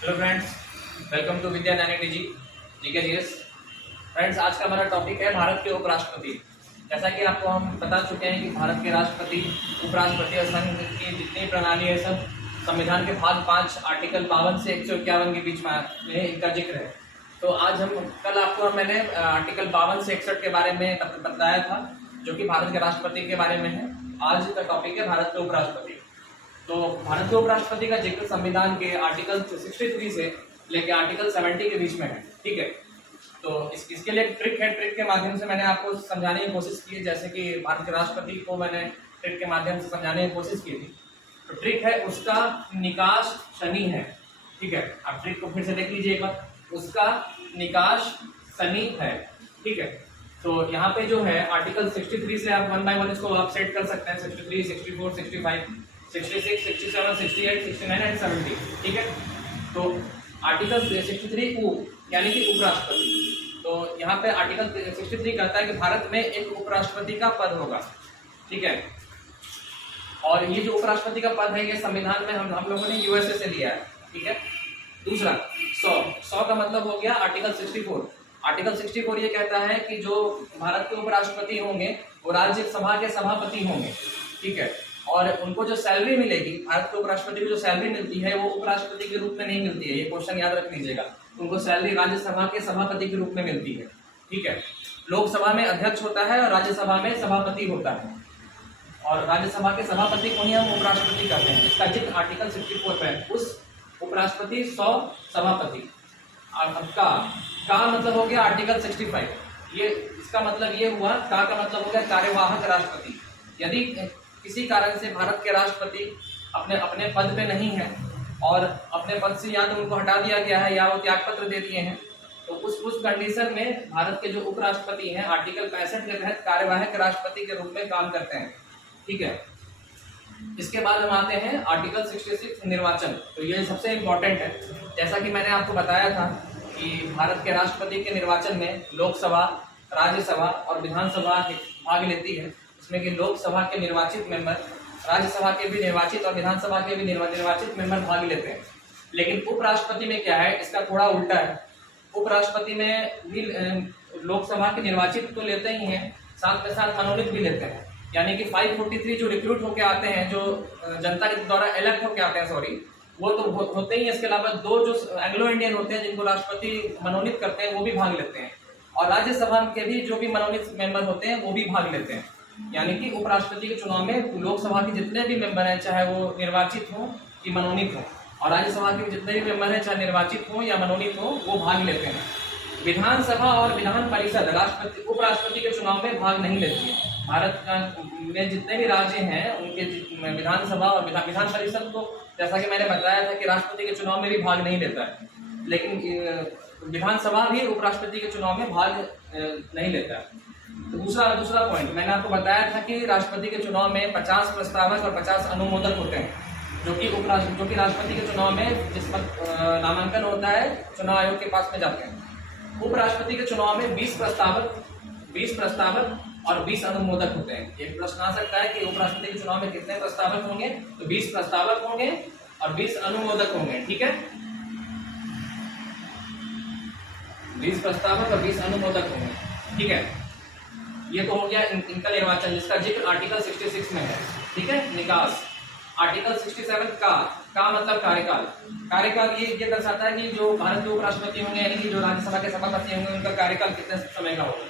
Hello friends, welcome to विद्या नानी जी GK GS. Friends, आज का हमारा टॉपिक है भारत के उपराष्ट्रपति। जैसा कि आपको हम बता चुके हैं कि भारत के राष्ट्रपति, उपराष्ट्रपति और संघ की जितनी प्रणाली है सब संविधान के भाग 5 आर्टिकल 52 से 151 के बीच में इनका जिक्र है। तो आज कल आपको मैंने आर्टिकल 52 से 61 के बारे में बताया था, जो कि भारत के राष्ट्रपति के बारे में है। आज का टॉपिक है भारत के उपराष्ट्रपति। तो भारत के उपराष्ट्रपति का जिक्र संविधान के आर्टिकल 63 से लेकर आर्टिकल 70 के बीच में है। ठीक है, तो इसके लिए ट्रिक है। ट्रिक के माध्यम से मैंने आपको समझाने की कोशिश की, जैसे कि भारत के राष्ट्रपति को मैंने ट्रिक के माध्यम से समझाने की कोशिश की थी। तो ट्रिक है, उसका निकास शनि है। ठीक है, आप ट्रिक को फिर से देख लीजिएगा। उसका निकास शनि है। ठीक है, तो यहाँ पे जो है आर्टिकल 63 से आप 1 बाय 1 इसको आप सेट कर सकते हैं। 63, 64, 65, 66, 67, 68, 69 एंड 70। ठीक है, तो आर्टिकल 63 उ यानी कि उपराष्ट्रपति। तो यहाँ पे आर्टिकल 63 कहता है कि भारत में एक उपराष्ट्रपति का पद होगा। ठीक है, और ये जो उपराष्ट्रपति का पद है ये संविधान में हम लोगों ने यूएसए से लिया है। ठीक है, दूसरा 100 का मतलब हो गया आर्टिकल 64। आर्टिकल 64 ये कहता है कि जो भारत के उपराष्ट्रपति होंगे वो राज्यसभा के सभापति होंगे। ठीक है, और उनको जो सैलरी मिलेगी, भारत के उपराष्ट्रपति को जो सैलरी मिलती है वो उपराष्ट्रपति के रूप में नहीं मिलती है। ये क्वेश्चन याद रख लीजिएगा। उनको सैलरी राज्यसभा के सभापति के रूप में मिलती है। ठीक है, लोकसभा में अध्यक्ष होता है और राज्यसभा में सभापति होता है, और राज्यसभा के सभापति को ही हम उपराष्ट्रपति कहते हैं। इसका जिक्र आर्टिकल 64 है। उस उपराष्ट्रपति 100 सभापति। अब का मतलब हो गया आर्टिकल 65। ये इसका मतलब ये हुआ, का मतलब हो गया कार्यवाहक राष्ट्रपति। यदि किसी कारण से भारत के राष्ट्रपति अपने पद पे नहीं है और अपने पद से या तो उनको हटा दिया गया है या वो त्यागपत्र दे दिए हैं, तो उस कंडीशन में भारत के जो उपराष्ट्रपति हैं आर्टिकल 65 के तहत कार्यवाहक राष्ट्रपति के रूप में काम करते हैं। ठीक है, इसके बाद हम आते हैं आर्टिकल 66 निर्वाचन। तो ये सबसे इम्पोर्टेंट है। जैसा कि मैंने आपको बताया था कि भारत के राष्ट्रपति के निर्वाचन में लोकसभा, राज्यसभा और विधानसभा भाग लेती है। इसमें कि लोकसभा के निर्वाचित मेंबर, राज्यसभा के भी निर्वाचित और विधानसभा के भी निर्वाचित मेंबर भाग लेते हैं। लेकिन उपराष्ट्रपति में क्या है, इसका थोड़ा उल्टा है। उपराष्ट्रपति में भी लोकसभा के निर्वाचित तो लेते ही हैं, साथ में साथ मनोनीत भी लेते हैं। यानी कि 543 जो रिक्रूट होके आते हैं, जो जनता के द्वारा इलेक्ट होके आते हैं, सॉरी, वो तो होते ही। इसके अलावा 2 जो एंग्लो इंडियन होते हैं जिनको राष्ट्रपति मनोनीत करते हैं वो भी भाग लेते हैं, और राज्यसभा के भी जो भी मनोनीत मेंबर होते हैं वो भी भाग लेते हैं। यानी कि उपराष्ट्रपति के चुनाव में लोकसभा के जितने भी मेंबर हैं, चाहे वो निर्वाचित हो कि मनोनीत हो, और राज्यसभा के जितने भी मेंबर हैं, चाहे निर्वाचित हो या मनोनीत हो, वो भाग लेते हैं। विधानसभा और विधान परिषद राष्ट्रपति उपराष्ट्रपति के चुनाव में भाग नहीं लेती है। भारत में जितने भी राज्य हैं उनके विधानसभा और विधान परिषद को, जैसा कि मैंने बताया था कि राष्ट्रपति के चुनाव में भी भाग नहीं लेता है, लेकिन विधानसभा भी उपराष्ट्रपति के चुनाव में भाग नहीं लेता है। तो दूसरा पॉइंट मैंने आपको बताया था कि राष्ट्रपति के चुनाव में 50 प्रस्तावक और 50 अनुमोदक होते हैं, जो कि राष्ट्रपति के चुनाव में जिस पर नामांकन होता है चुनाव आयोग के पास में जाते हैं। उपराष्ट्रपति के चुनाव में 20 प्रस्तावक और 20 अनुमोदक होते हैं। एक प्रश्न आ सकता है कि उपराष्ट्रपति के चुनाव में कितने प्रस्तावक होंगे, तो 20 प्रस्तावक होंगे और 20 अनुमोदक होंगे। ठीक है, 20 प्रस्तावक और 20 अनुमोदक होंगे। ठीक है, ये तो हो गया इनका निर्वाचन, जिसका जिक्र आर्टिकल 66 में है। ठीक है, निकास। आर्टिकल 67 का मतलब कार्यकाल ये दर्शाता है कि जो भारत के उपराष्ट्रपति होंगे, यानी कि जो राज्यसभा के सभापति होंगे, उनका कार्यकाल कितने समय का होगा,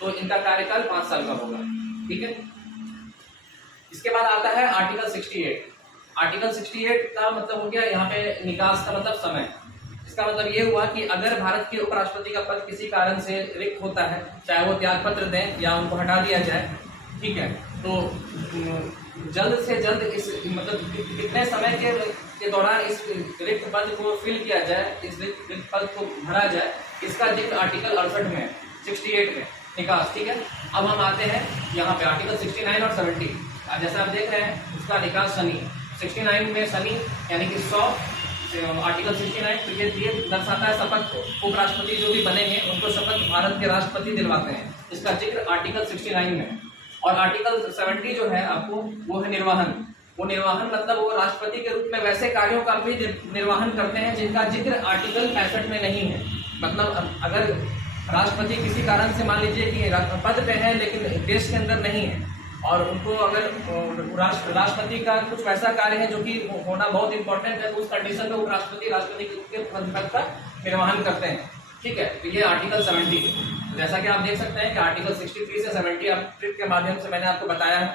तो इनका कार्यकाल 5 साल का होगा। ठीक है, इसके बाद आता है आर्टिकल 68। आर्टिकल 68 का मतलब हो गया यहाँ पे निकास का मतलब समय। इसका मतलब ये हुआ कि अगर भारत के उपराष्ट्रपति का पद किसी कारण से रिक्त होता है, चाहे वो त्यागपत्र दें या उनको हटा दिया जाए, ठीक है, तो जल्द से जल्द इस मतलब कितने समय के दौरान इस रिक्त पद को फिल किया जाए, इस रिक्त पद को भरा जाए, इसका जिक्र आर्टिकल 68 में, 68 में निकास। ठीक है, अब हम आते हैं यहाँ पे आर्टिकल 69 और 70। जैसा आप देख रहे हैं उसका निकास शनि। 69 में शनि यानी कि 100। आर्टिकल 69 तो ये दर्शाता है शपथ को। उपराष्ट्रपति जो भी बनेंगे उनको शपथ भारत के राष्ट्रपति दिलवाते हैं। इसका जिक्र आर्टिकल 69 में। और आर्टिकल 70 जो है आपको, वो है निर्वहन। वो निर्वाहन मतलब वो राष्ट्रपति के रूप में वैसे कार्यों का भी निर्वाहन करते हैं जिनका जिक्र आर्टिकल 65 में नहीं है। मतलब अगर राष्ट्रपति किसी कारण से मान लीजिए कि पद पे है लेकिन देश के अंदर नहीं है और उनको अगर राष्ट्रपति का कुछ वैसा कार्य है जो कि होना बहुत इंपॉर्टेंट है, तो उस कंडीशन में उपराष्ट्रपति राष्ट्रपति के पद का निर्वहन करते हैं। ठीक है, तो ये आर्टिकल 70 है। जैसा कि आप देख सकते हैं कि आर्टिकल 63 से 70 आप ट्रिक के माध्यम से मैंने आपको बताया है,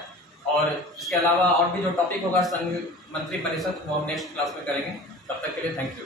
और इसके अलावा और भी जो टॉपिक होगा संघ मंत्री परिषद वो हम नेक्स्ट क्लास में करेंगे। तब तक के लिए थैंक यू।